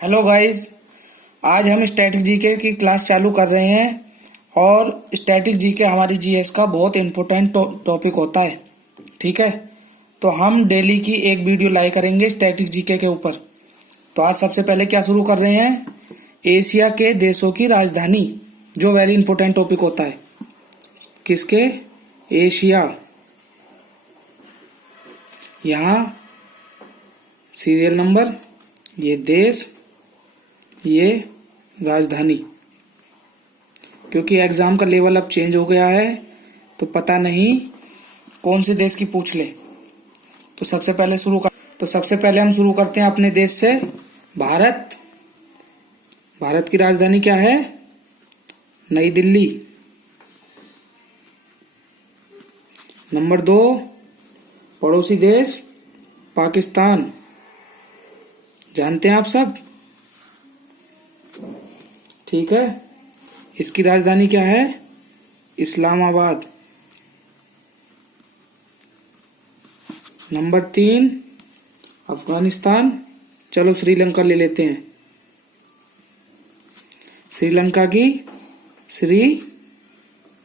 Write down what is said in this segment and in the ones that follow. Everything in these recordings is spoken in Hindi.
Hello guys. आज हम स्टैटिक जीके की क्लास चालू कर रहे हैं और स्टैटिक जीके हमारी जीएस का बहुत इम्पोर्टेंट टॉपिक होता है। ठीक है, तो हम डेली की एक वीडियो लाइव करेंगे स्टैटिक जीके के ऊपर। तो आज सबसे पहले क्या शुरू कर रहे हैं, एशिया के देशों की राजधानी, जो वेरी इंपॉर्टेंट टॉपिक होता है। किसके? एशिया। यहाँ सीरियल नंबर, ये देश, ये राजधानी। क्योंकि एग्जाम का लेवल अब चेंज हो गया है तो पता नहीं कौन से देश की पूछ ले। तो सबसे पहले हम शुरू करते हैं अपने देश से, भारत। भारत की राजधानी क्या है? नई दिल्ली। नंबर 2, पड़ोसी देश पाकिस्तान। जानते हैं आप सब? ठीक है, इसकी राजधानी क्या है? इस्लामाबाद। नंबर 3, अफगानिस्तान। चलो श्रीलंका ले लेते हैं। श्रीलंका की श्री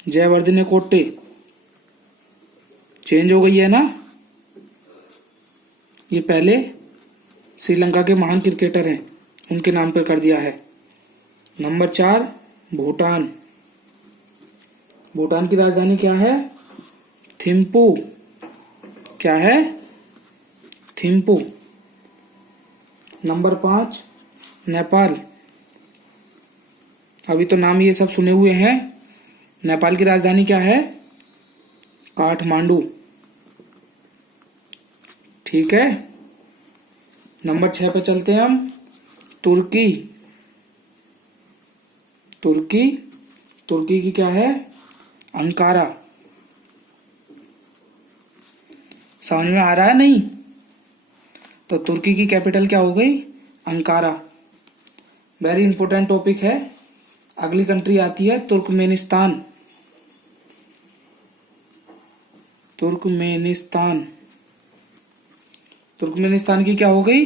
जयवर्धने कोट्टे। चेंज हो गई है ना? ये पहले श्रीलंका के महान क्रिकेटर हैं, उनके नाम पर कर दिया है। नंबर 4, भूटान। भूटान की राजधानी क्या है? थिम्पू। क्या है? थिम्पू। नंबर 5, नेपाल। अभी तो नाम ये सब सुने हुए हैं। नेपाल की राजधानी क्या है? काठमांडू। ठीक है, नंबर 6 पे चलते हैं हम, तुर्की। तुर्की की क्या है? अंकारा। समझ में आ रहा है? नहीं तो तुर्की की कैपिटल क्या हो गई? अंकारा। वेरी इंपॉर्टेंट टॉपिक है। अगली कंट्री आती है तुर्कमेनिस्तान। तुर्कमेनिस्तान की क्या हो गई?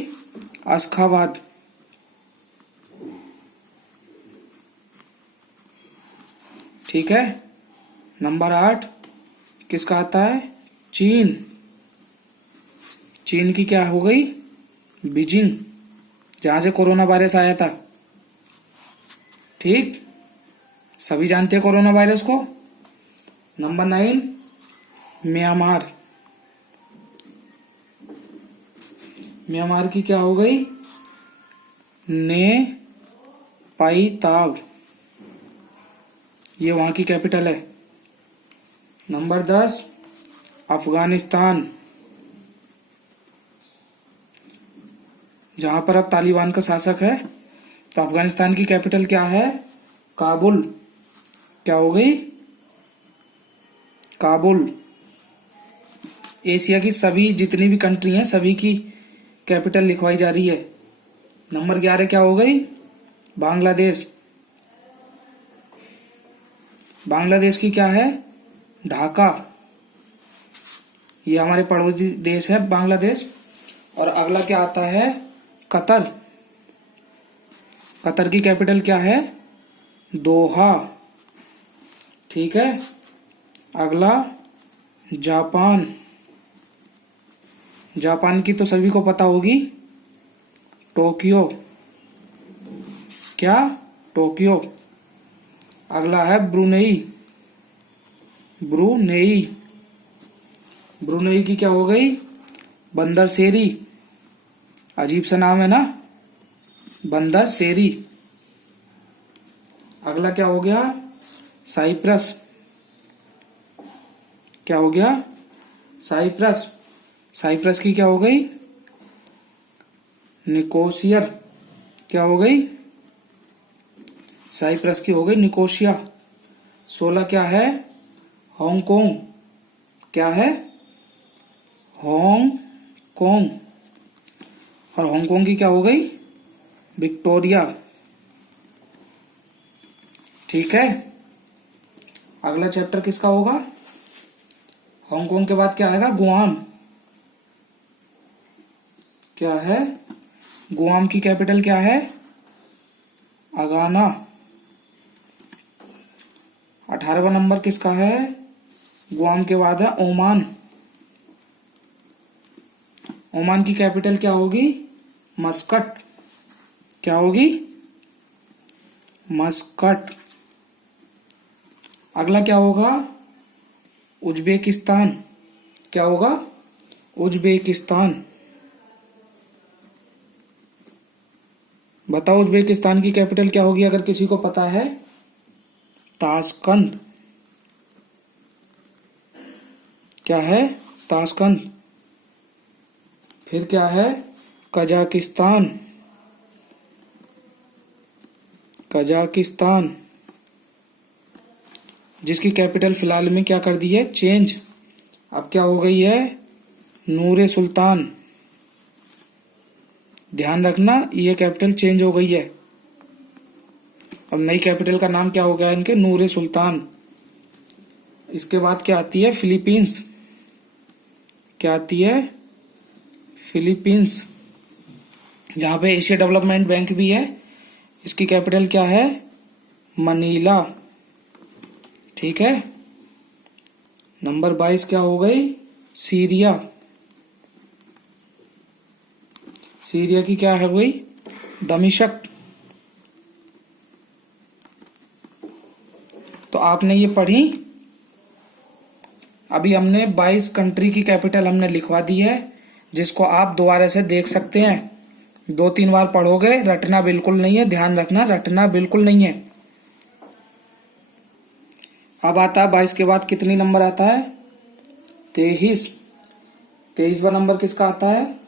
अशखाबाद। ठीक है, नंबर 8 किसका आता है? चीन। चीन की क्या हो गई? बीजिंग, जहां से कोरोना वायरस आया था। ठीक, सभी जानते हैं कोरोना वायरस को। Number 9, Myanmar. म्यांमार की क्या हो गई? ने पाई ताव, ये वहां की कैपिटल है। नंबर 10, अफगानिस्तान, जहां पर अब तालिबान का शासक है। तो अफगानिस्तान की कैपिटल क्या है? काबुल। क्या हो गई? काबुल। एशिया की सभी जितनी भी कंट्री हैं सभी की कैपिटल लिखवाई जा रही है। नंबर 11 क्या हो गई? बांग्लादेश। बांग्लादेश की क्या है? ढाका। ये हमारे पड़ोसी देश है बांग्लादेश। और अगला क्या आता है? कतर। कतर की कैपिटल क्या है? दोहा। ठीक है, अगला जापान। जापान की तो सभी को पता होगी, टोक्यो। क्या? टोक्यो। अगला है ब्रुनेई। ब्रुनेई की क्या हो गई? बंदरसेरी। अजीब सा नाम है ना, बंदरसेरी। अगला क्या हो गया? साइप्रस। क्या हो गया? साइप्रस। साइप्रस की क्या हो गई? निकोसियर। क्या हो गई? साइप्रस की हो गई निकोशिया। 16 क्या है? हांगकांग। क्या है? हांगकांग। और हांगकांग की क्या हो गई? विक्टोरिया। ठीक है, अगला चैप्टर किसका होगा? हांगकांग के बाद क्या आएगा? गुआम। क्या है? गुआम की कैपिटल क्या है? अगाना। 18वां नंबर किसका है? गुआम के बाद है ओमान। ओमान की कैपिटल क्या होगी? मस्कट। क्या होगी? मस्कट। अगला क्या होगा? उज्बेकिस्तान। क्या होगा? उज्बेकिस्तान। बताओ उज्बेकिस्तान की कैपिटल क्या होगी अगर किसी को पता है? ताशकंद। क्या है? ताशकंद। फिर क्या है? कजाकिस्तान। कजाकिस्तान, जिसकी कैपिटल फिलहाल में क्या कर दी है? चेंज। अब क्या हो गई है? नूरे सुल्तान। ध्यान रखना ये कैपिटल चेंज हो गई है। अब नई कैपिटल का नाम क्या हो गया इनके? नूरे सुल्तान। इसके बाद क्या आती है? फिलीपींस। क्या आती है? फिलीपींस, जहां पे एशिया डेवलपमेंट बैंक भी है। इसकी कैपिटल क्या है? मनीला। ठीक है। नंबर 22 क्या हो गई? सीरिया। सीरिया की क्या है भाई? दमिश्क। तो आपने ये पढ़ी। अभी हमने 22 कंट्री की कैपिटल हमने लिखवा दी है, जिसको आप दोबारा से देख सकते हैं। 2-3 बार पढ़ोगे, रटना बिल्कुल नहीं है, ध्यान रखना, रटना बिल्कुल नहीं है। अब आता है 22 के बाद कितनी नंबर आता है? 23। 23वां नंबर किसका आता है?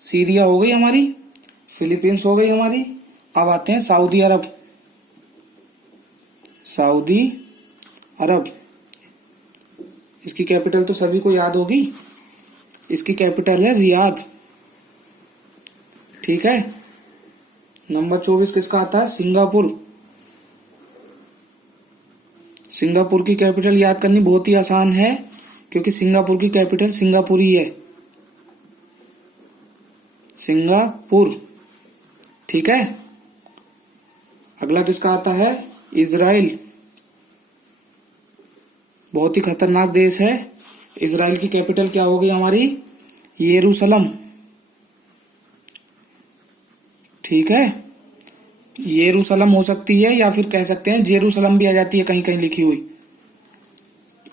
सीरिया हो गई हमारी, फिलीपींस हो गई हमारी। अब आते हैं सऊदी अरब। सऊदी अरब, इसकी कैपिटल तो सभी को याद होगी। इसकी कैपिटल है रियाद। ठीक है। नंबर 24 किसका आता है? सिंगापुर। सिंगापुर की कैपिटल याद करनी बहुत ही आसान है, क्योंकि सिंगापुर की कैपिटल सिंगापुर ही है। सिंगापुर। ठीक है। अगला किसका आता है? इजराइल। बहुत ही खतरनाक देश है। इजराइल की कैपिटल क्या होगी हमारी? यरूशलेम। ठीक है। यरूशलेम हो सकती है, या फिर कह सकते हैं जेरूशलेम भी आ जाती है कहीं कहीं लिखी हुई।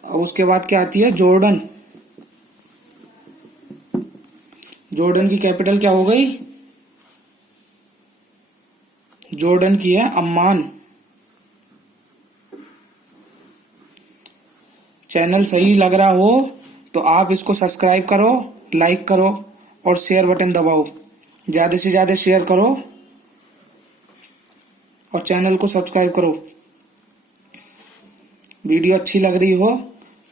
और उसके बाद क्या आती है? जॉर्डन। जॉर्डन की कैपिटल क्या हो गई? जॉर्डन की है अम्मान। चैनल सही लग रहा हो तो आप इसको सब्सक्राइब करो, लाइक करो और शेयर बटन दबाओ। ज्यादा से ज्यादा शेयर करो और चैनल को सब्सक्राइब करो। वीडियो अच्छी लग रही हो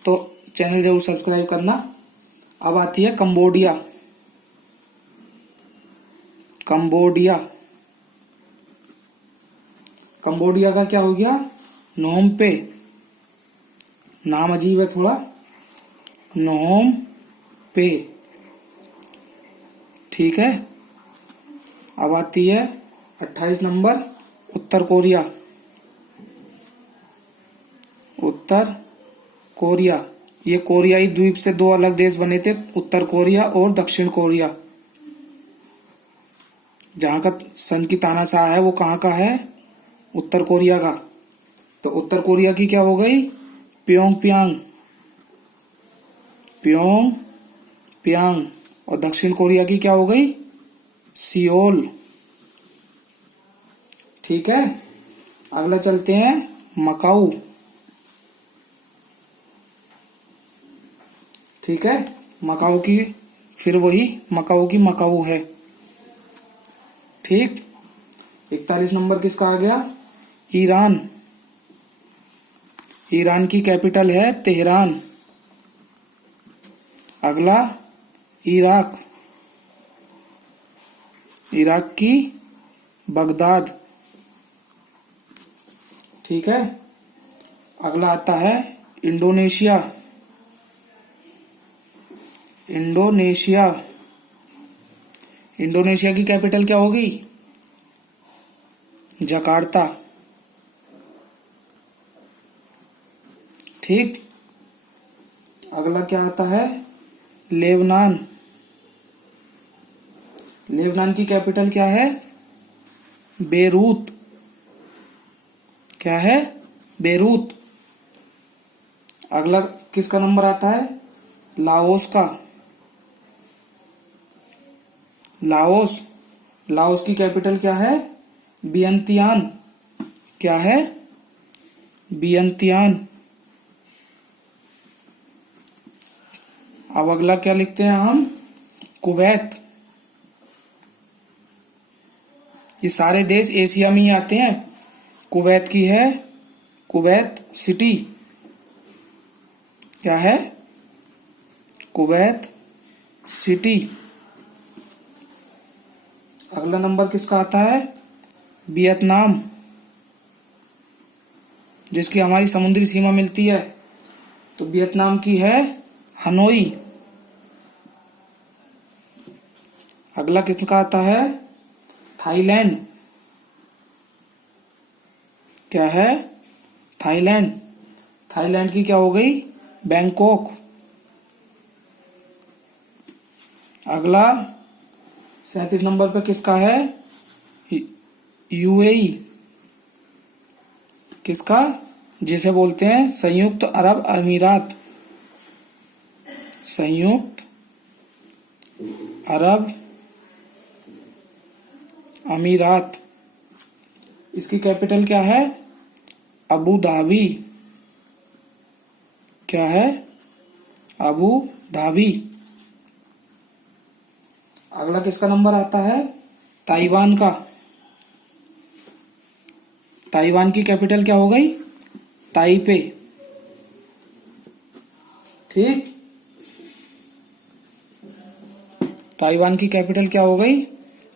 तो चैनल जरूर सब्सक्राइब करना। अब आती है कंबोडिया। कंबोडिया। कंबोडिया का क्या हो गया? नोम पे। नाम अजीब है थोड़ा। नोम पे। ठीक है। अब आती है 28 नंबर, उत्तर कोरिया। उत्तर कोरिया, ये कोरियाई द्वीप से 2 अलग देश बने थे, उत्तर कोरिया और दक्षिण कोरिया। जहां का सन की तानाशाह है वो कहाँ का है? उत्तर कोरिया का। तो उत्तर कोरिया की क्या हो गई? प्योंगयांग। प्योंगयांग। और दक्षिण कोरिया की क्या हो गई? सियोल। ठीक है। अगला चलते हैं मकाऊ। ठीक है। मकाऊ की फिर वही मकाऊ की मकाऊ है। ठीक। 41 नंबर किसका आ गया? ईरान। ईरान की कैपिटल है तेहरान। अगला इराक। इराक की बगदाद। ठीक है। अगला आता है इंडोनेशिया। इंडोनेशिया। इंडोनेशिया की कैपिटल क्या होगी? जकार्ता। ठीक। अगला क्या आता है? लेबनान। लेबनान की कैपिटल क्या है? बेरूत। क्या है? बेरूत। अगला किसका नंबर आता है? लाओस का। लाओस। लाओस की कैपिटल क्या है? वियंतियान। क्या है? वियंतियान। अब अगला क्या लिखते हैं हम? कुवैत। ये सारे देश एशिया में ही आते हैं। कुवैत की है कुवैत सिटी। क्या है? Kuwait city. अगला नंबर किसका आता है? वियतनाम, जिसकी हमारी समुद्री सीमा मिलती है। तो वियतनाम की है हनोई। अगला किसका आता है? थाईलैंड। क्या है? थाईलैंड। थाईलैंड की क्या हो गई? बैंकॉक। अगला 37 नंबर पे किसका है? यूएई। किसका? जिसे बोलते हैं संयुक्त अरब अमीरात। संयुक्त अरब अमीरात। इसकी कैपिटल क्या है? Abu Dhabi. क्या है? Abu Dhabi. अगला किसका नंबर आता है? ताइवान का। ताइवान की कैपिटल क्या हो गई? ताइपे। ठीक। ताइवान की कैपिटल क्या हो गई?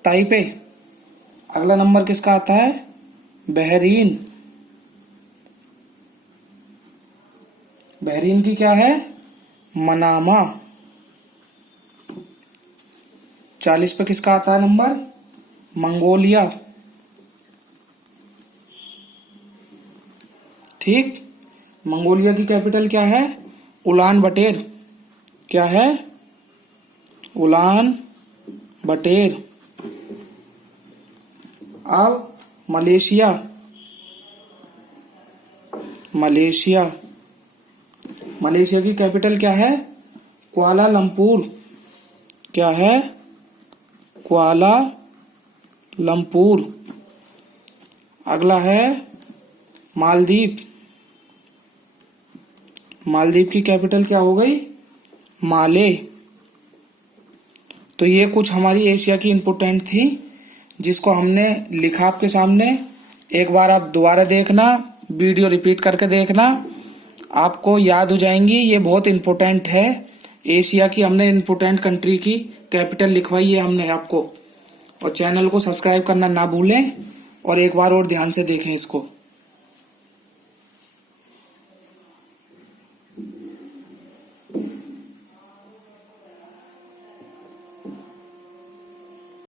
ताइपे। अगला नंबर किसका आता है? बहरीन। बहरीन की क्या है? मनामा। 40 पे किसका आता है नंबर? मंगोलिया। ठीक। मंगोलिया की कैपिटल क्या है? उलान बटेर। क्या है? उलान बटेर। अब मलेशिया। मलेशिया। मलेशिया की कैपिटल क्या है? कुआलालंपुर। क्या है? कुआलालंपुर। अगला है मालदीव। मालदीव की कैपिटल क्या हो गई? माले। तो ये कुछ हमारी एशिया की इम्पोर्टेंट थी, जिसको हमने लिखा आपके सामने। एक बार आप दोबारा देखना, वीडियो रिपीट करके देखना, आपको याद हो जाएंगी। ये बहुत इम्पोर्टेंट है। एशिया की हमने इम्पोर्टेंट कंट्री की कैपिटल लिखवाई है हमने आपको। और चैनल को सब्सक्राइब करना ना भूलें, और एक बार और ध्यान से देखें इसको।